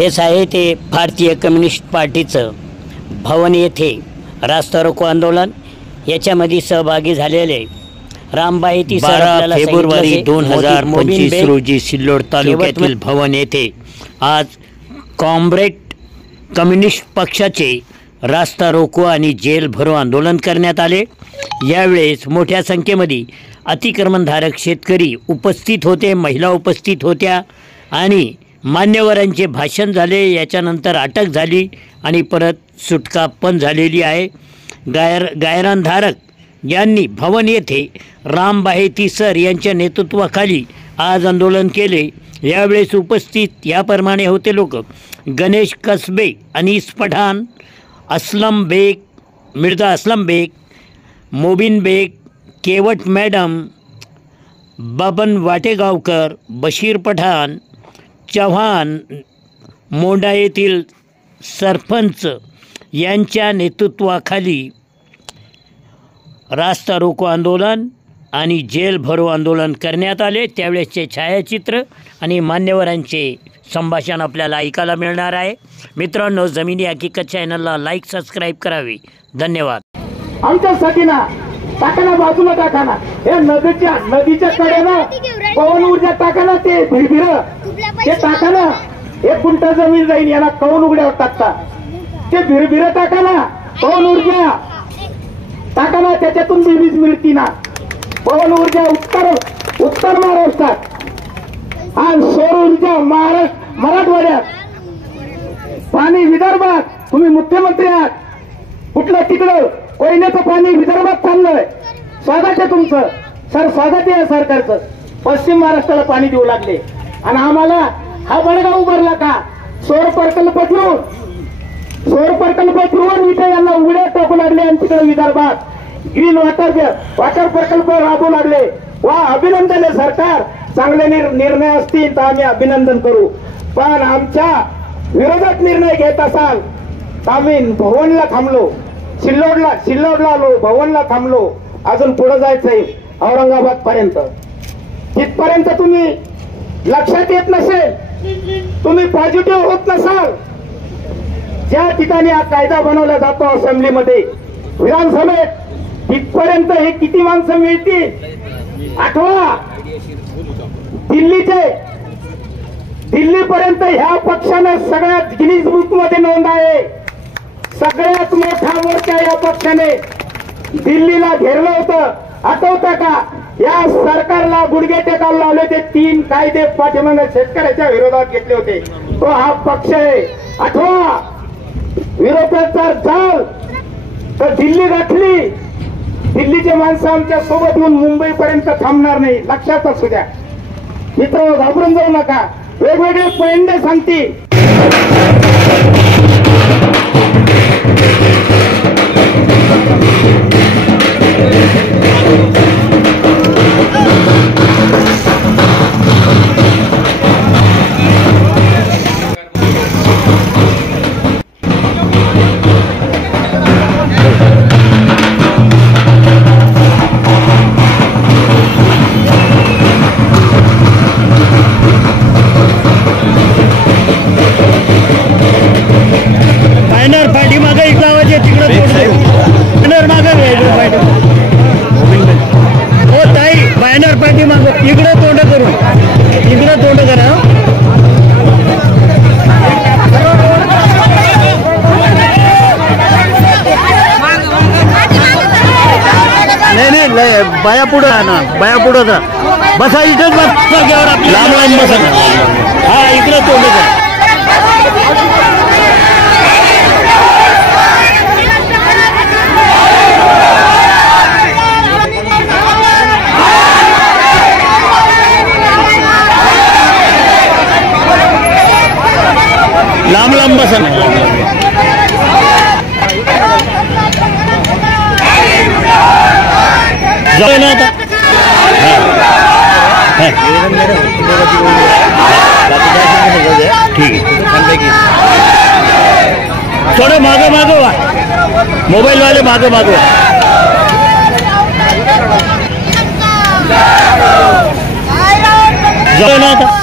हेच आहे ते भारतीय कम्युनिस्ट पार्टीचं भवन येथे रास्ता रोको आंदोलन। याच्यामध्ये सहभागी झालेले रामबाई ती 12 फेब्रुवारी 2025 रोजी सिल्लोड तालुक्यातील भवन येथे आज कॉम्रेड कम्युनिस्ट पक्षाचे रास्ता रोको आणि जेल भरो आंदोलन करण्यात आले। यावेळेस मोठ्या संख्येमध्ये अतिक्रमणधारक शेतकरी उपस्थित होते, महिला उपस्थित होत्या आणि मान्यवरांचे भाषण झाले। याच्यानंतर अटक झाली आणि परत सुटका पण झालेली आहे। गायरानधारक यांनी भवन येथे रामबाहेती सर यांच्या नेतृत्वाखाली आज आंदोलन केले। यावेळेस उपस्थित याप्रमाणे होते लोक गणेश कसबे, अनीस पठाण, असलम बेग, मिर्जा असलम बेग, मोबिन बेग, केवट मॅडम, बबन वाटेगावकर, बशीर पठाण, चव्हाण, मोंडा येथील सरपंच यांच्या नेतृत्वाखाली रास्ता रोको आंदोलन आणि जेल भरो आंदोलन करण्यात आले। त्यावेळेसचे छायाचित्र आणि मान्यवरांचे संभाषण आपल्याला ऐकायला मिळणार आहे। मित्रांनो, जमिनी हकीकत चॅनलला लाईक सबस्क्राईब करावे। धन्यवाद। आमच्यासाठी ना टाकाना, बाजूला टाकाना, हे नदीच्या कडेनं पवन ऊर्जा टाकाना, ते भिरभिर ते टाकाना, 1 गुंठा जमीन जाईल याला कवन उघड्यावर टाकता, ते भिरभिर टाकाना, पवन ऊर्जा टाकाना, त्याच्यातून वीज मिळती ना। पवन ऊर्जा उत्तर महाराष्ट्रात आणि सौर ऊर्जा मराठवाड्यात, पाणी विदर्भात। तुम्ही मुख्यमंत्री आहात, कुठलं तिकडं कोयनेचं पाणी विदर्भात चाललंय, स्वागत आहे तुमचं सर, स्वागत आहे सरकारचं। पश्चिम महाराष्ट्राला पाणी देऊ लागले आणि आम्हाला हा बडगा उभारला का? सौर प्रकल्प फिरवून इथे यांना उघड्या टाकू लागले आणि तिकडे विदर्भात ग्रीन वॉटर प्रकल्प राबवू लागले। वा, अभिनंदन आहे सरकार, चांगले निर्णय असतील तर आम्ही अभिनंदन करू, पण आमच्या विरोधात निर्णय घेत असाल तर आम्ही भवनला थांबलो, सिल्लोडला आलो, भवनला थांबलो, अजून पुढे जायचंय औरंगाबाद पर्यंत। तिथपर्यंत तुम्ही लक्षात येत नसेल, तुम्ही पॉझिटिव्ह होत नसाल, ज्या ठिकाणी हा कायदा बनवला जातो असेंब्लीमध्ये, विधानसभेत, तिथपर्यंत हे किती माणसं मिळतील आठवा। दिल्लीपर्यंत ह्या पक्षाने सगळ्यात गिनीज बुक मध्ये नोंद आहे। सगळ्यात मोठा मोर्चा या पक्षाने दिल्लीला घेरलं होतं, आठवतं का? या सरकारला गुडघे टेकायला लावले ते 3 कायदे पाठीमागे शेतकऱ्याच्या विरोधात घेतले होते, तो हा पक्ष आहे। आठवा, विरोधाचा जाल तर दिल्ली गाठली, दिल्लीचे माणसं आमच्या सोबत येऊन मुंबईपर्यंत थांबणार नाही, लक्षात असू द्या मित्र, घाबरून जाऊ नका। वेगवेगळे पॉइंट सांगतील। इकडे तोंड करून इकडे तोंड करा। नाही बाया पुढं ना, बाया पुढं जा, बसा इथेच बस, लांब लांब बसा। हा, इकडे तोंड करा। लांब लांब बसा ना। जाऊ ना आता। ठीक आहे, थोडं मागं व्हा, मोबाईल वाले मागं व्हा। जाऊ ना आता।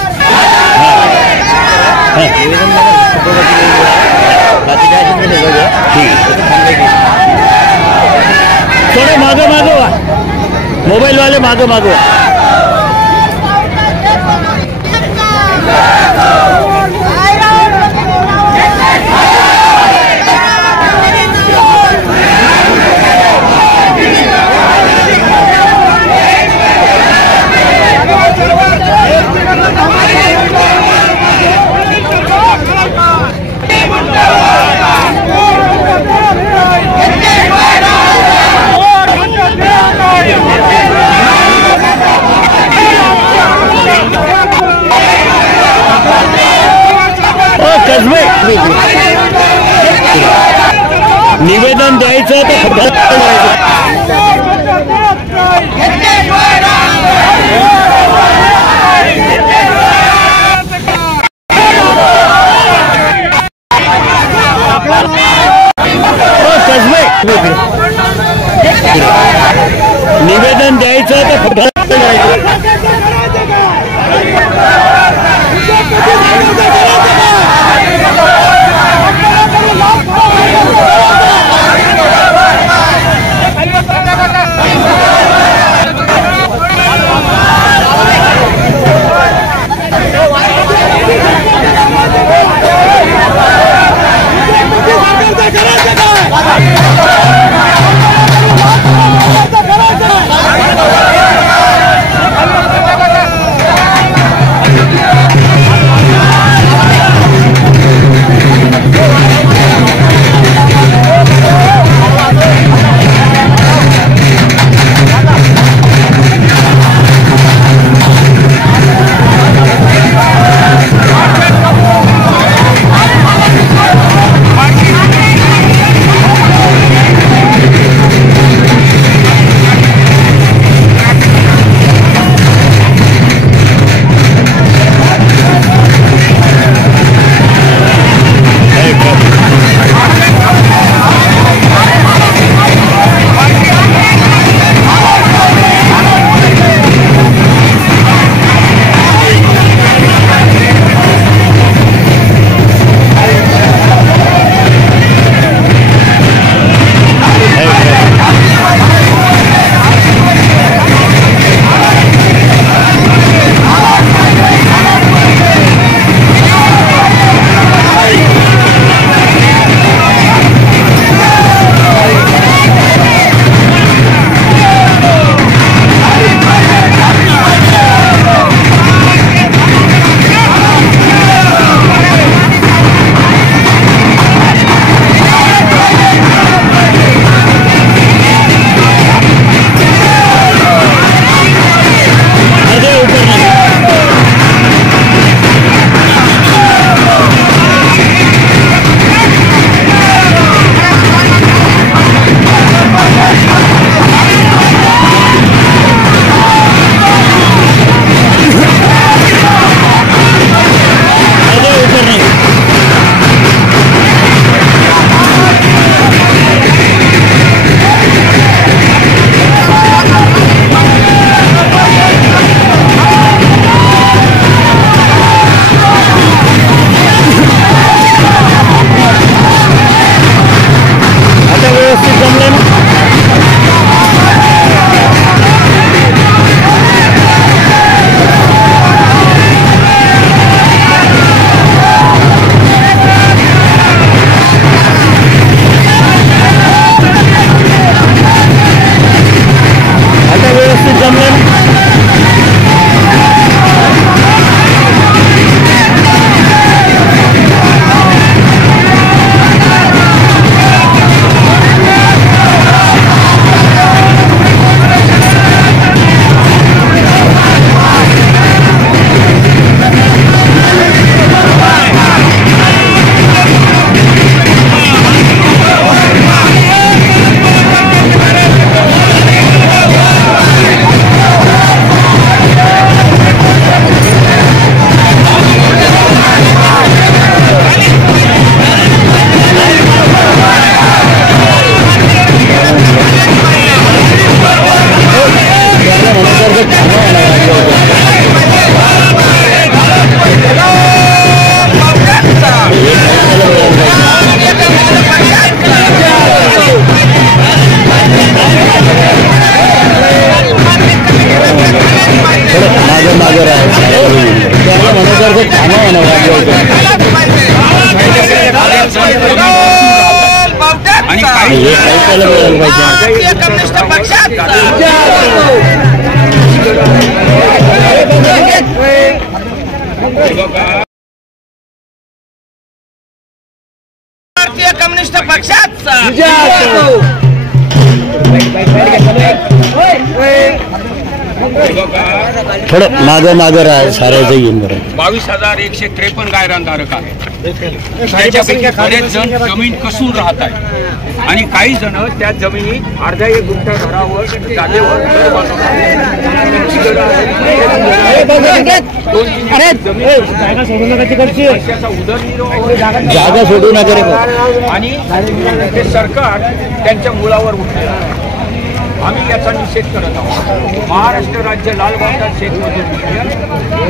थोडं मागं व्हा, मोबाईलवाले मागं व्हा. निवेदन द्यायचं तर निवेदन द्यायचं तर करायचं काय? आणि भारतीय कम्युनिस्ट पक्षात भारतीय कम्युनिस्ट पक्षात थोडं मागं सारायचं येईन बरं. 22,153 गायरानधारक आहेत. त्याच्यापैकी बरेच जण जमीन कसून राहत आहेत आणि काही जण त्या जमिनीत अर्धा एक गुंठा घरावर जागेवर घर बांधतात. जागा सोडू नका आणि ते सरकार त्यांच्या मुलावर उठलेलं आहे. आम्ही याचा निषेध करत आहोत. महाराष्ट्र राज्य लाल बहादूर शेख मजूर युनियन,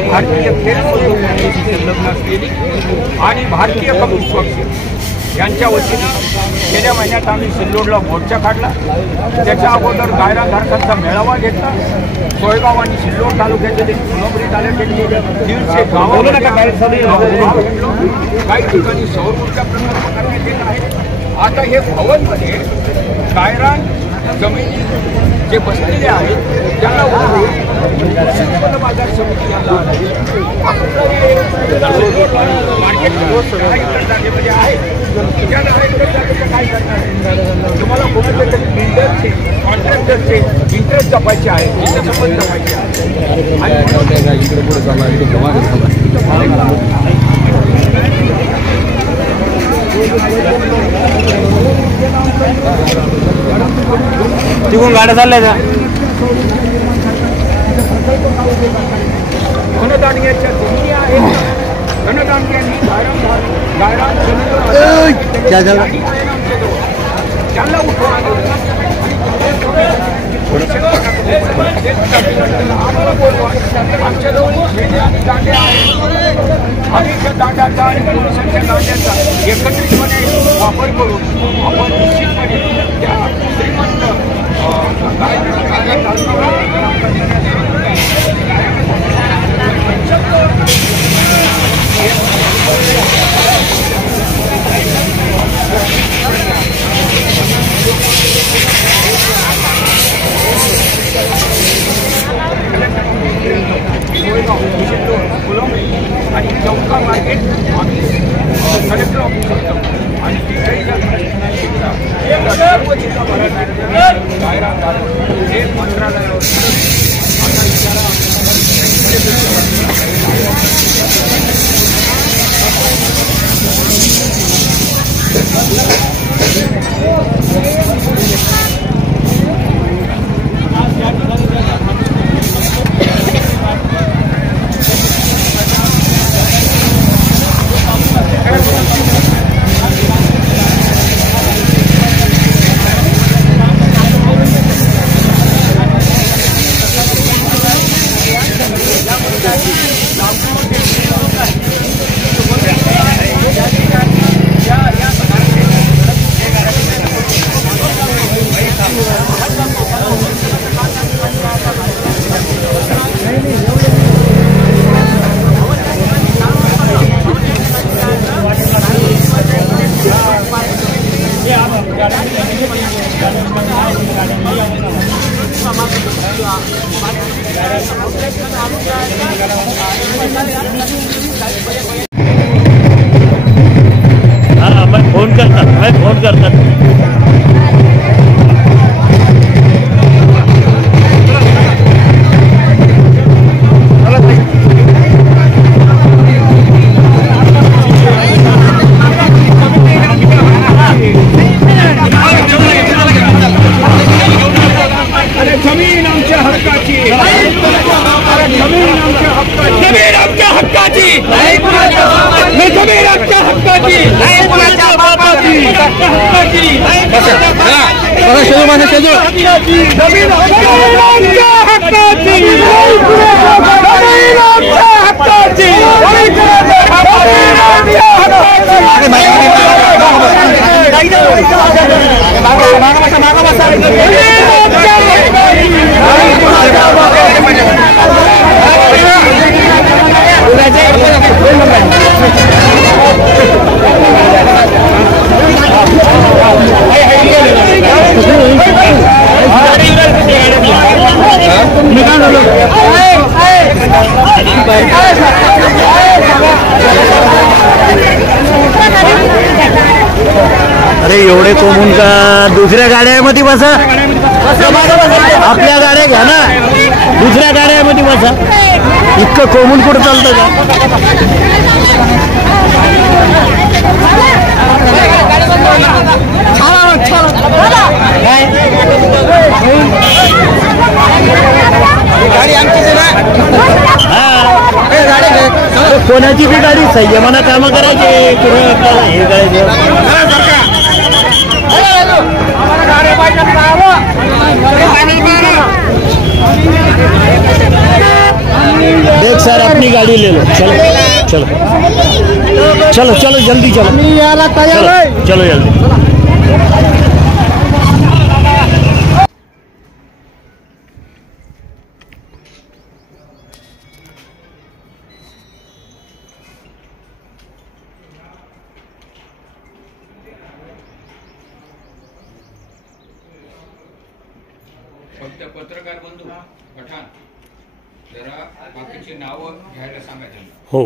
भारतीय खेळ मजूर युनियनशी संलग्न असलेली आणि भारतीय कम्युनिस्ट पक्ष यांच्या वतीने गेल्या महिन्यात आम्ही सिल्लोडला मोर्चा काढला. त्याच्या अगोदर गायरानधारकांचा मेळावा घेतला. सोयगाव आणि सिल्लोड तालुक्यातील फुलंब्री तालुक्यातील 150 गावांना भेटलो. काही ठिकाणी सौर ऊर्जा प्रकल्प करण्यात येत आहे. आता हे भवनमध्ये गायरान जमिनी जे बसलेले आहेत त्यांना उत्पन्न बाजार समिती मार्केट जागेमध्ये आहे. काय करणार तुम्हाला कोणाच्या तरी बिल्डरचे कॉन्ट्रॅक्टरचे इंटरेस्ट जपायचे आहे, संबंध जपायचे आहे. तिकडून गाड्या चालल्या का धनदांडग्याच्या जमिनी आहेत. धनदांडग्यांनी गायरान त्यांना उठवणार आम्हाला बोलवा. आमच्याजवळ दांडे आहेत. आम्ही त्या दांड्याचा आणि पोलिसांच्या दांड्याचा एकत्रितपणे वापर करून आपण निश्चितपणे त्या श्रीमंत आणि चौका मार्केट आम्ही कलेक्टर ऑफिसवर जाऊ आणि तिथेही सर्व जिल्हाभरात हे मंत्रालयावर फोन करतात जमीन आमच्या हक्काची, जमीन आमच्या हक्काची, जमीन आमच्या हक्काची, जमीन आमच्या हक्काची, मागा एवढे कोंबून का दुसऱ्या गाड्यामध्ये बसा, आपल्या गाड्या घ्या ना, दुसऱ्या गाड्यामध्ये बसा. इतकं कोंबून कुठं चालतं का? कोणाची बी गाडी संयमानं कामं करायचे. हे करायचं. देख सर अपनी गाड़ी ले लो. चलो चलो चलो चलो जल्दी चलो. चलो चलो जल्दी. फक्त पत्रकार बंधू पठाण जरा बाकीची नावं घ्यायला सांगायचं. हो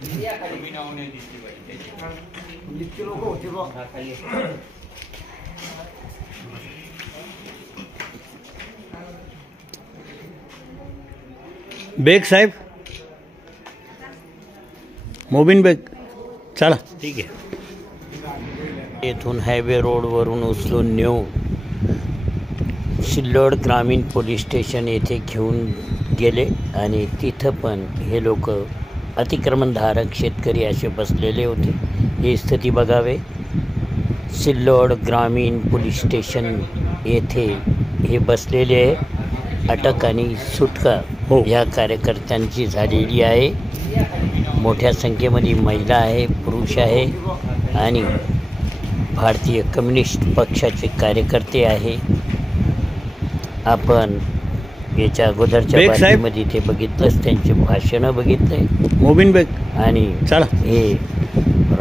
तुम्ही नाव नाही दिसली पाहिजे. बेग साहेब, मोबिन बेग, चला. ठीक आहे. येथून हायवे रोडवरून उचलून नेऊन सिल्लोड ग्रामीण पोलीस स्टेशन येथे घेऊन गेले आणि तिथं पण हे लोक अतिक्रमणधारक शेतकरी असे बसलेले होते. ही स्थिती बघावे. सिल्लोड ग्रामीण पोलीस स्टेशन येथे हे बसलेले आहे. अटक आणि सुटका या कार्यकर्त्यांची झालेली आहे. मोठ्या संख्येमध्ये महिला आहे, पुरुष आहे आणि भारतीय कम्युनिस्ट पक्षाचे कार्यकर्ते आहे. आपण याच्या अगोदरच्या बातमीमध्ये ते बघितलंच, त्यांचे भाषणं बघितले. मोबिन बेग आणि चला हे